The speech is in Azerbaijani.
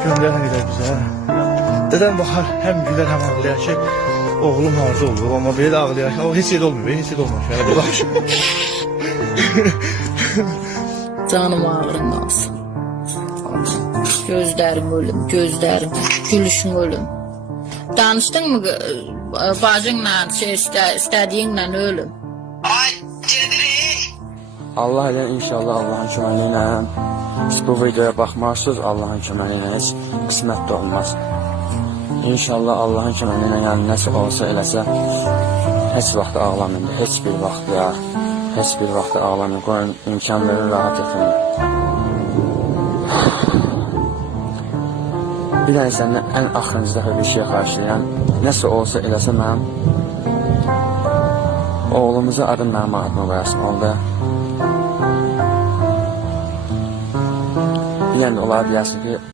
Göndərən qədər bizə. Dedəm baxar, həm gülər, həm ağlayar ki, oğlum harda olur, amma belə ağlayar ki, o heç yerdə olmuyor, heç yerdə olmuyor. Yəni, bu baxış. Canım ağrımaz. Gözlərim ölüm, gözlərim, gülüşüm ölüm. Danışdın mı bacınla, istədiyinlə ölüm? Ay gedirik. Allah ilə inşallah Allahın köməyi ilə siz bu videoya baxmarsınız, Allahın köməyi ilə heç qismət də olmaz. İnşallah Allahın köməyi ilə yəni nəsə olsa eləsə heç vaxt ağlamayın, heç bir vaxt ya, heç bir vaxt ağlamayın, qoyun imkan verin, rahat etmeyin. Bir dənə səndən ən axırıncı dəfə bir şey xahişləyirəm, nəsə olsa eləsə mənim oğlumuza adım mənim adıma qoyarsın, oldu. Bir dənə də olar deyərsin ki,